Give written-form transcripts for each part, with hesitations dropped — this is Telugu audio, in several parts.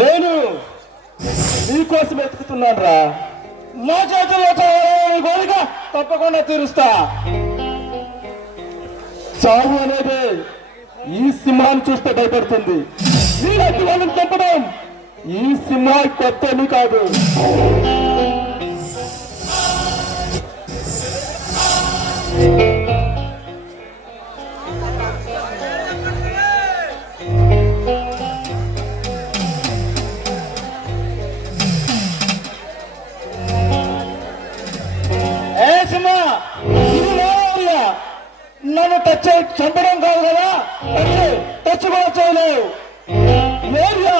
నేను నీకోసం వెతుకుతున్నాను రా. నా చేతుల్లో చావాలని కోరిక తప్పకుండా తీరుస్తా. చావు అనేది ఈ సింహాన్ని చూస్తే భయపడుతుంది. నీలాంటి వాళ్ళని చంపడం ఈ సింహానికి కొత్త ఏమీ కాదు. నన్ను టచ్ చంపడం కాదు కదా, టచ్ కూడా చేయలేవు. ఏరియా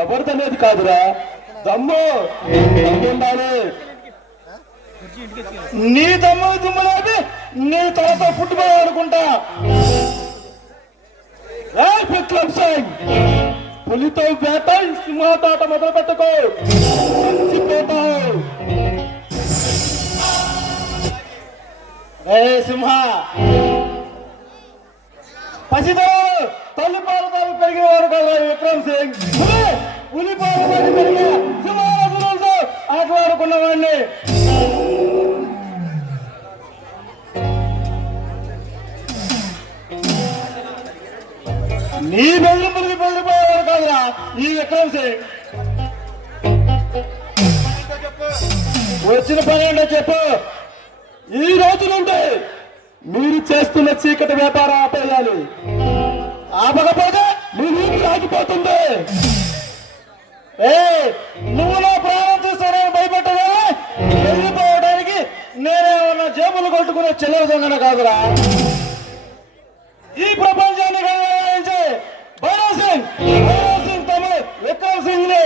ఎవరిదనేది కాదురా, దమ్ము ఉండాలి. నీ దమ్ము దుమ్ములేది నీ తలతో ఫుట్బాల్ ఆడుకుంటా. విక్రమ్ సింగ్, పులితో వేట సింహతాట మొదలు పెట్టుకో, చచ్చిపోతావు. సింహ పసితో తల్లి పాలు తాగి పెరిగేవాడు కదా విక్రమ్ సింగ్. పులి పాలు తాగి పెరిగే సింహాలతో ఆటలాడుకున్నవాడిని. నీ బెదిరింపులకి బెదిరిపోయేవాడు కాదురా ఈ విక్రమ్ సింగ్. వచ్చిన పని ఏంటో చెప్పు. ఈ రోజు నుండి మీరు చేస్తున్న చీకటి వ్యాపారం ఆపేయాలి. ఆపకపోతే మీ ఊపిరి ఆగిపోతుంది. నువ్వు నా ప్రాణం తీస్తానని భయపెట్టగానే వెళ్ళిపోవడానికి నేనేమన్నా జేబులు కొట్టుకునే చెల్లెల దొంగన కాదురా. ఈ ప్రపంచాన్ని గమనించే భైరవ్ సింగ్ తమ్ముడు విక్రమ్ సింగ్ ని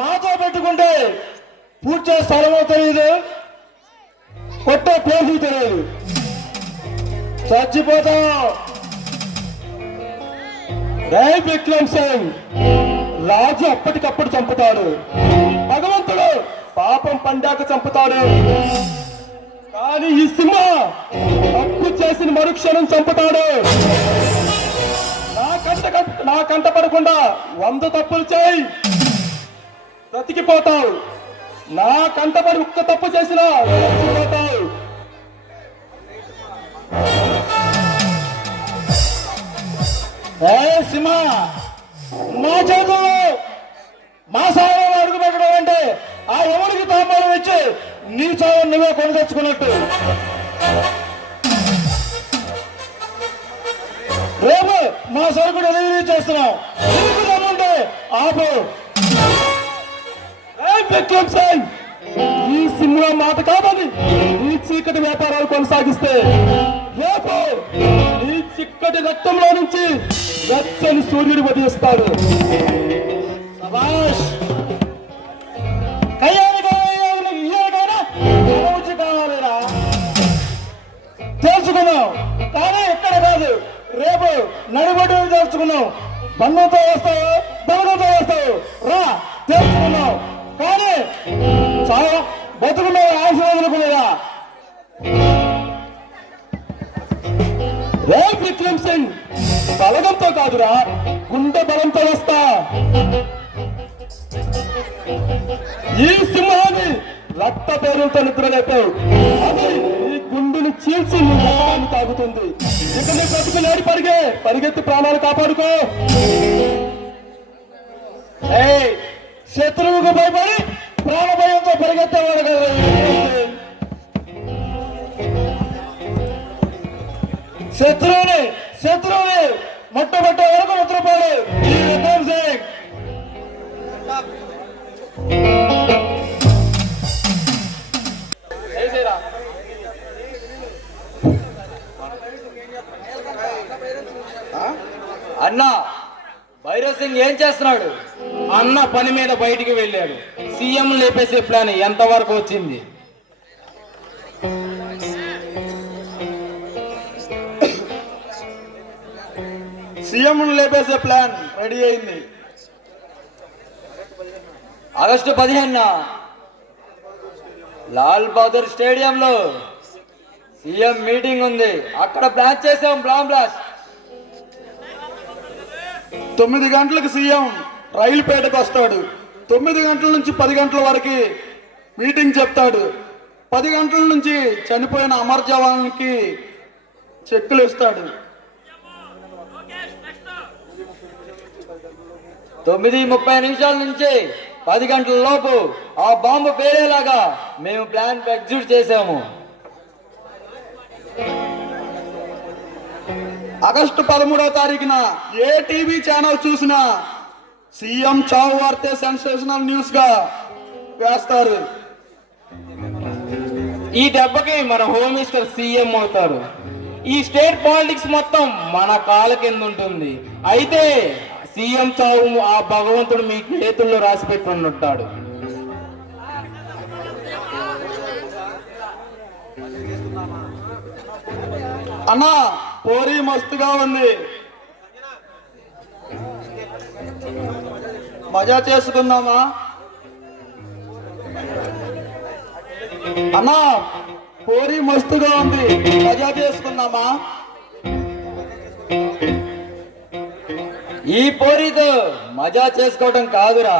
మాతో పెట్టుకుంటే పూడ్చే స్థలమో తెలియదు, కొట్టే ప్లేసు తెలియదు, చచ్చిపోతావు. విక్రమ్ సింగ్, రాజు అప్పటికప్పుడు చంపుతాడు, భగవంతుడు పాపం పండాక చంపుతాడు. కానీ ఈ సింహ తప్పు చేసిన మరుక్షణం చంపుతాడు. నా కంట పడకుండా 100 తప్పులు చేయి, బ్రతికిపోతావు. నా కంటపడి ఒక్క తప్పు చేసినా చచ్చిపోతావు. సింహ, మా చేతుల్లో మా సాయంలో అడుగు పెట్టడం అంటే ఆ ఎవరికి తాంబూలం ఇచ్చి నీ చావు నువ్వే కొని తెచ్చుకున్నట్టు. రేపు మా సరుకు డెలివరీ చేస్తున్నాం. రమ్మంటే ఆపు. విక్రమ్ సింగ్, ఈ సింహ మాట కాదని నీ చీకటి వ్యాపారాలు కొనసాగిస్తే రేపు నీ చిక్కటి రక్తంలో నుంచి వెచ్చని సూర్యుడు ఉదయిస్తాడు. సబాష్. కావాలిరా తెలుసుకున్నావు, కానీ ఎక్కడ కాదు, రేపు నడిబడి తెలుసుకున్నావు. బంధంతో వస్తావు, బలంతో వస్తావు, రా తెలుసుకున్నావు. కానీ చాలా బతుకున్న ఆశీర్వాదకులేదా. విక్రమ్ సింగ్, బలగంతో కాదురా, గుండె బలంతో వస్తా. ఈ సింహాన్ని రక్త పేరులతో నిద్రలేపావు, అది ఈ గుండెని చీల్చి నీ రక్తాన్ని తాగుతుంది. ఇక నీ బ్రతుకు నేడి పరిగెత్తి ప్రాణాలు కాపాడుకో. శత్రువుకు భయపడి ప్రాణ భయంతో పరిగెత్తేవాడు కదా. శత్రువుని మొట్టమొట్టే వరకు నిద్రపోడు ఈ విక్రమ్ సింగ్. అన్నా, భైరవ్ సింగ్ ఏం చేస్తున్నాడు? అన్న పని మీద బయటికి వెళ్ళాడు. సీఎం లేపేసే ప్లాన్ ఎంతవరకు వచ్చింది? సీఎం లేపేసే ప్లాన్ రెడీ అయింది. ఆగస్టు 15న లాల్ బహదూర్ స్టేడియంలో సీఎం మీటింగ్ ఉంది. అక్కడ ప్లాన్ చేసాం, ప్లాన్ బ్లాస్ట్. 9 గంటలకు సీఎం రైలుపేటకు వస్తాడు. 9 గంటల నుంచి 10 గంటల వరకు మీటింగ్ చెప్తాడు. 10 గంటల నుంచి చనిపోయిన అమర్ జవాన్కి చెక్కులు ఇస్తాడు. 9:30 నుంచి 10 గంటల లోపు ఆ బాంబు పేరేలాగా మేము ప్లాన్ ఎగ్జిక్యూట్ చేసాము. ఆగస్టు 13వ తారీఖున ఏ టీవీ ఛానల్ చూసినా సీఎం చావు వార్తే సెన్సేషనల్ న్యూస్ గా వేస్తారు. ఈ దెబ్బకి మన హోమ్ మినిస్టర్ సీఎం అవుతారు. ఈ స్టేట్ పాలిటిక్స్ మొత్తం మన కాళ్ళ కింద ఉంటుంది. అయితే సీఎం చావు ఆ భగవంతుడు మీ చేతుల్లో రాసి పెట్టుకుంటాడు. అన్నా పోరీ మస్తుగా ఉంది, మజా చేసుకుందామా? అన్నా పోరీ మస్తుగా ఉంది, మజా చేసుకుందామా? ఈ పోరీతో మజా చేసుకోవడం కాదురా,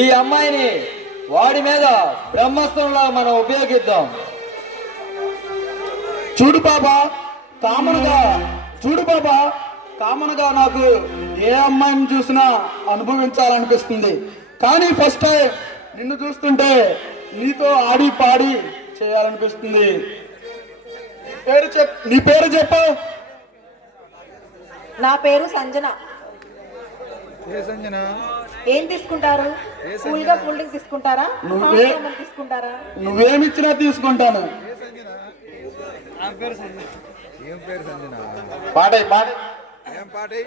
ఈ అమ్మాయిని వాడి మీద బ్రహ్మాస్త్రంలా మనం ఉపయోగిద్దాం. చూడు బాబా కామన్గా నాకు ఏ అమ్మాయిని చూసినా అనుభవించాలనిపిస్తుంది. కానీ ఫస్ట్ టైం నిన్ను చూస్తుంటే నీతో ఆడి పాడి చేయాలనిపిస్తుంది. నీ పేరు చెప్పు. నా పేరు సంజన. ఏ సంజన? ఏం తీసుకుంటారు? కూల్ గా కూల్ డ్రింక్ తీసుకుంటారా? నువ్వే- హాట్ కామన్ తీసుకుంటారా? నువ్వేమిచ్చినా తీసుకుంటాను. ఏం పేరు సంజన? పాడే ఏం పాటి?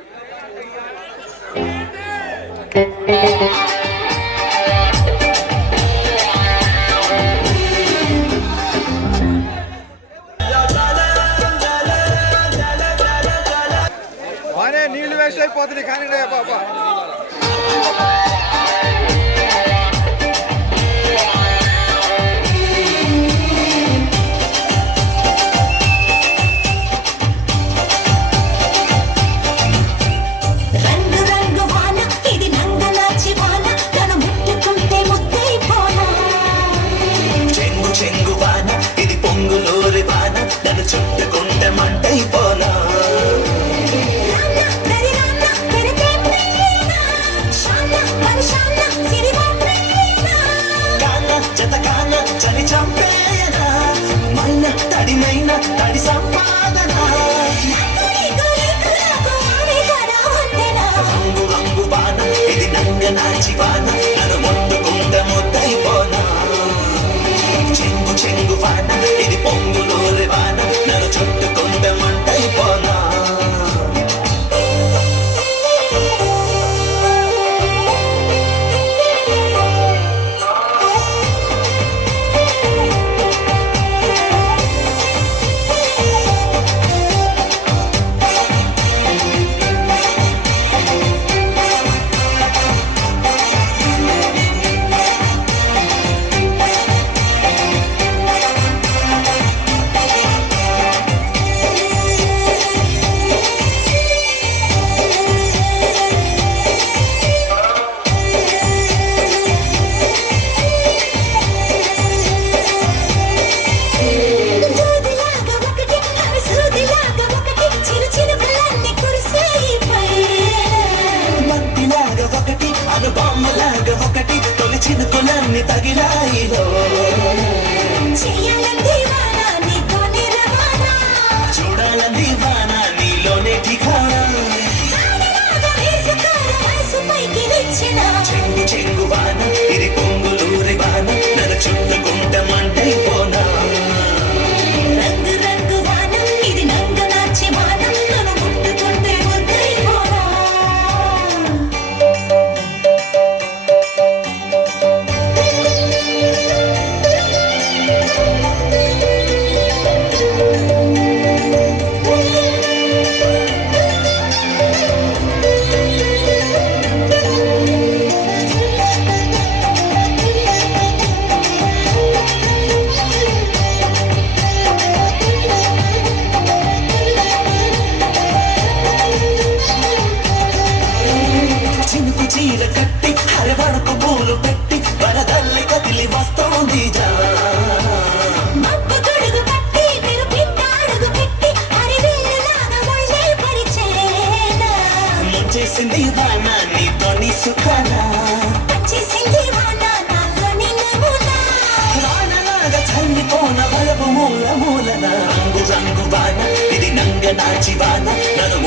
వానే నీళ్ళు వేస్ట్ అయిపోతుంది కానీ పాప. రంగు రంగు వాన ఇది నంగనాచి వాన చేసింది జానా మబ్బు గొడుగు పట్టి మీరు పిట్టాడుగు పెట్టి హరివేలులాగా ముళ్ళే పరిచేనా చేసింది వాన నీతో నీ సుఖానా చేసింది వాన నాలో నిన్నమునా వానలాగా చల్లిపోన బలపు మూల మూలన రంగు రంగు వాన ఇది నంగ నాచి వాన నన్ను